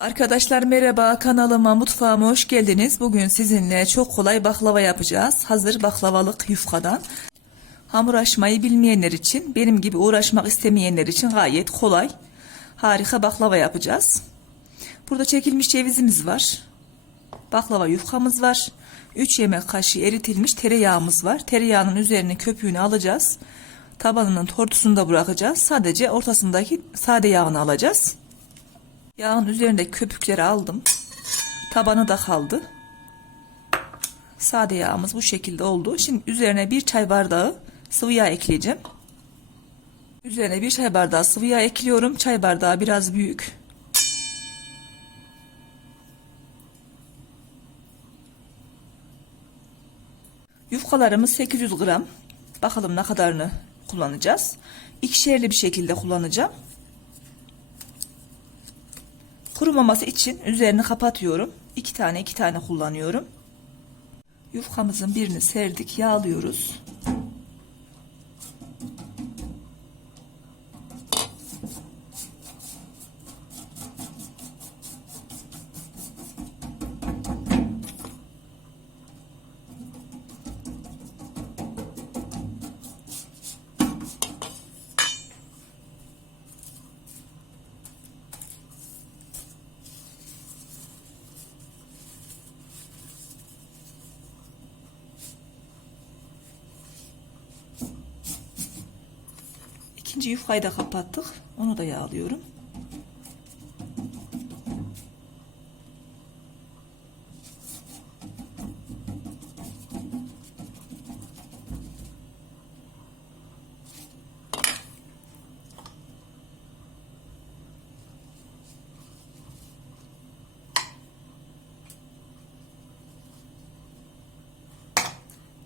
Arkadaşlar merhaba kanalıma mutfağıma hoş geldiniz. Bugün sizinle çok kolay baklava yapacağız. Hazır baklavalık yufkadan. Hamur açmayı bilmeyenler için, benim gibi uğraşmak istemeyenler için gayet kolay. Harika baklava yapacağız. Burada çekilmiş cevizimiz var. Baklava yufkamız var. 3 yemek kaşığı eritilmiş tereyağımız var. Tereyağının üzerine köpüğünü alacağız. Tabanının tortusunu da bırakacağız. Sadece ortasındaki sade yağını alacağız. Yağın üzerindeki köpükleri aldım. Tabanı da kaldı. Sade yağımız bu şekilde oldu. Şimdi üzerine bir çay bardağı sıvı yağ ekleyeceğim. Üzerine bir çay bardağı sıvı yağ ekliyorum. Çay bardağı biraz büyük. Yufkalarımız 800 gram. Bakalım ne kadarını kullanacağız. İkişerli bir şekilde kullanacağım. Kurumaması için üzerini kapatıyorum. İki tane iki tane kullanıyorum. Yufkamızın birini serdik, yağlıyoruz. İkinci yufkayı da kapattık. Onu da yağlıyorum.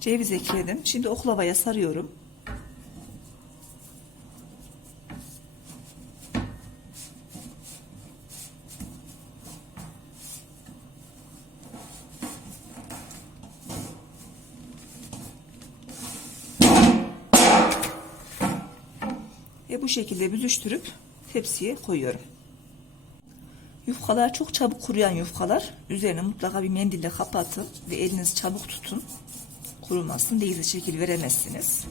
Ceviz ekledim. Şimdi oklavaya sarıyorum. Ve bu şekilde büzüştürüp tepsiye koyuyorum. Yufkalar çok çabuk kuruyan yufkalar. Üzerine mutlaka bir mendille kapatın ve elinizi çabuk tutun. Kurumasın değilse şekil veremezsiniz.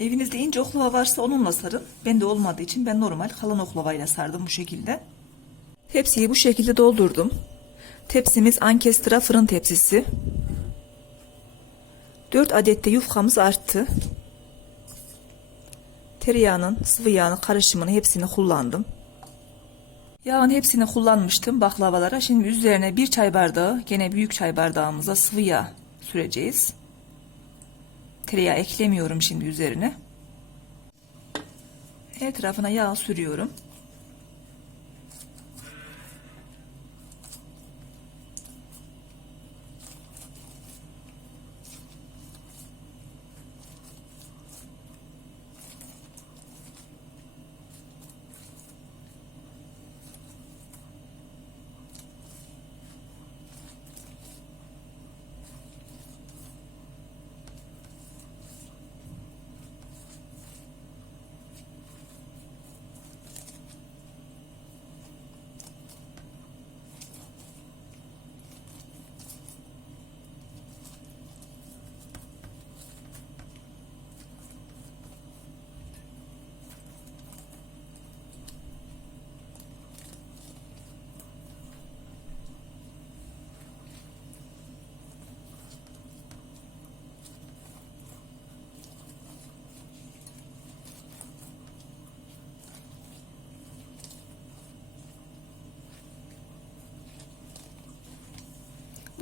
Evinizde ince oklava varsa onunla sarın. Bende olmadığı için ben normal kalın oklavayla sardım bu şekilde. Tepsiyi bu şekilde doldurdum. Tepsimiz ankestra fırın tepsisi. 4 adet de yufkamız arttı. Tereyağının sıvı yağının karışımını hepsini kullandım. Yağın hepsini kullanmıştım baklavalara. Şimdi üzerine bir çay bardağı gene büyük çay bardağımıza sıvı yağ süreceğiz. Tereyağı eklemiyorum şimdi üzerine. Etrafına yağ sürüyorum.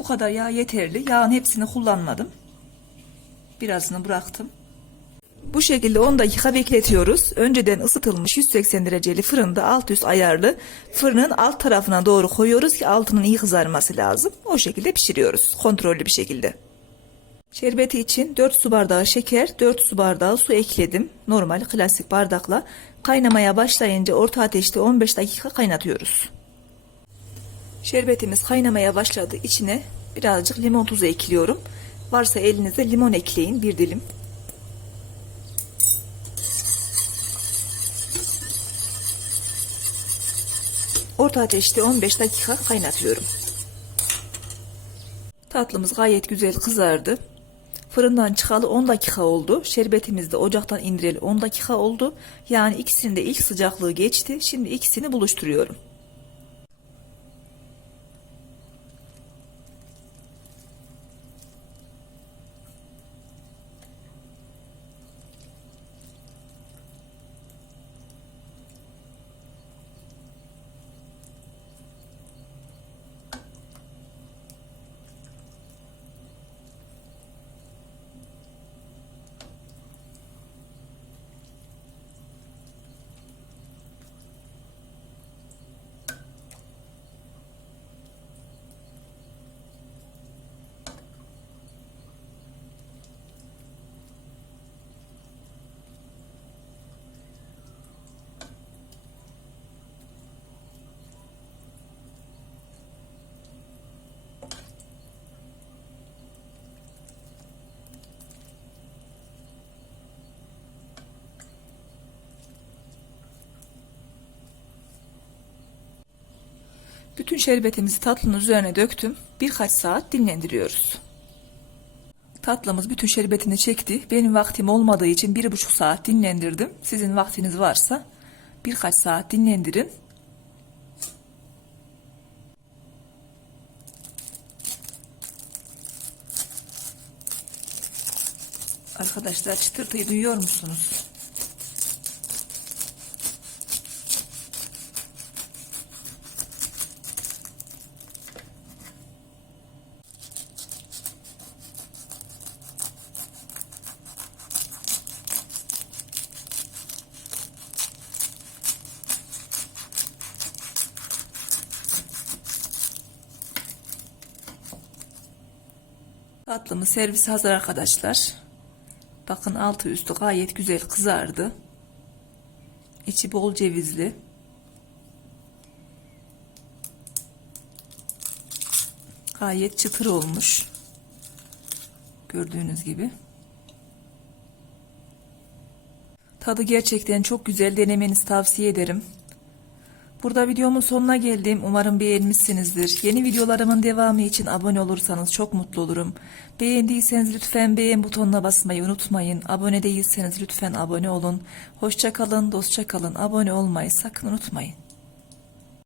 Kadar yağ yeterli. Yağın hepsini kullanmadım. Birazını bıraktım. Bu şekilde 10 dakika bekletiyoruz. Önceden ısıtılmış 180 dereceli fırında alt üst ayarlı fırının alt tarafına doğru koyuyoruz ki altının iyi kızarması lazım. O şekilde pişiriyoruz kontrollü bir şekilde. Şerbeti için 4 su bardağı şeker, 4 su bardağı su ekledim. Normal klasik bardakla kaynamaya başlayınca orta ateşte 15 dakika kaynatıyoruz. Şerbetimiz kaynamaya başladı. İçine birazcık limon tuzu ekliyorum. Varsa elinizde limon ekleyin bir dilim. Orta ateşte 15 dakika kaynatıyorum. Tatlımız gayet güzel kızardı. Fırından çıkalı 10 dakika oldu. Şerbetimiz de ocaktan indireli 10 dakika oldu. Yani ikisinin de ilk sıcaklığı geçti. Şimdi ikisini buluşturuyorum. Bütün şerbetimizi tatlının üzerine döktüm. Birkaç saat dinlendiriyoruz. Tatlımız bütün şerbetini çekti. Benim vaktim olmadığı için bir buçuk saat dinlendirdim. Sizin vaktiniz varsa birkaç saat dinlendirin. Arkadaşlar çıtırtıyı duyuyor musunuz? Tatlımız servis hazır arkadaşlar. Bakın altı üstü gayet güzel kızardı. İçi bol cevizli. Gayet çıtır olmuş. Gördüğünüz gibi. Tadı gerçekten çok güzel denemenizi tavsiye ederim. Burada videomun sonuna geldim. Umarım beğenmişsinizdir. Yeni videolarımın devamı için abone olursanız çok mutlu olurum. Beğendiyseniz lütfen beğen butonuna basmayı unutmayın. Abone değilseniz lütfen abone olun. Hoşça kalın, dostça kalın. Abone olmayı sakın unutmayın.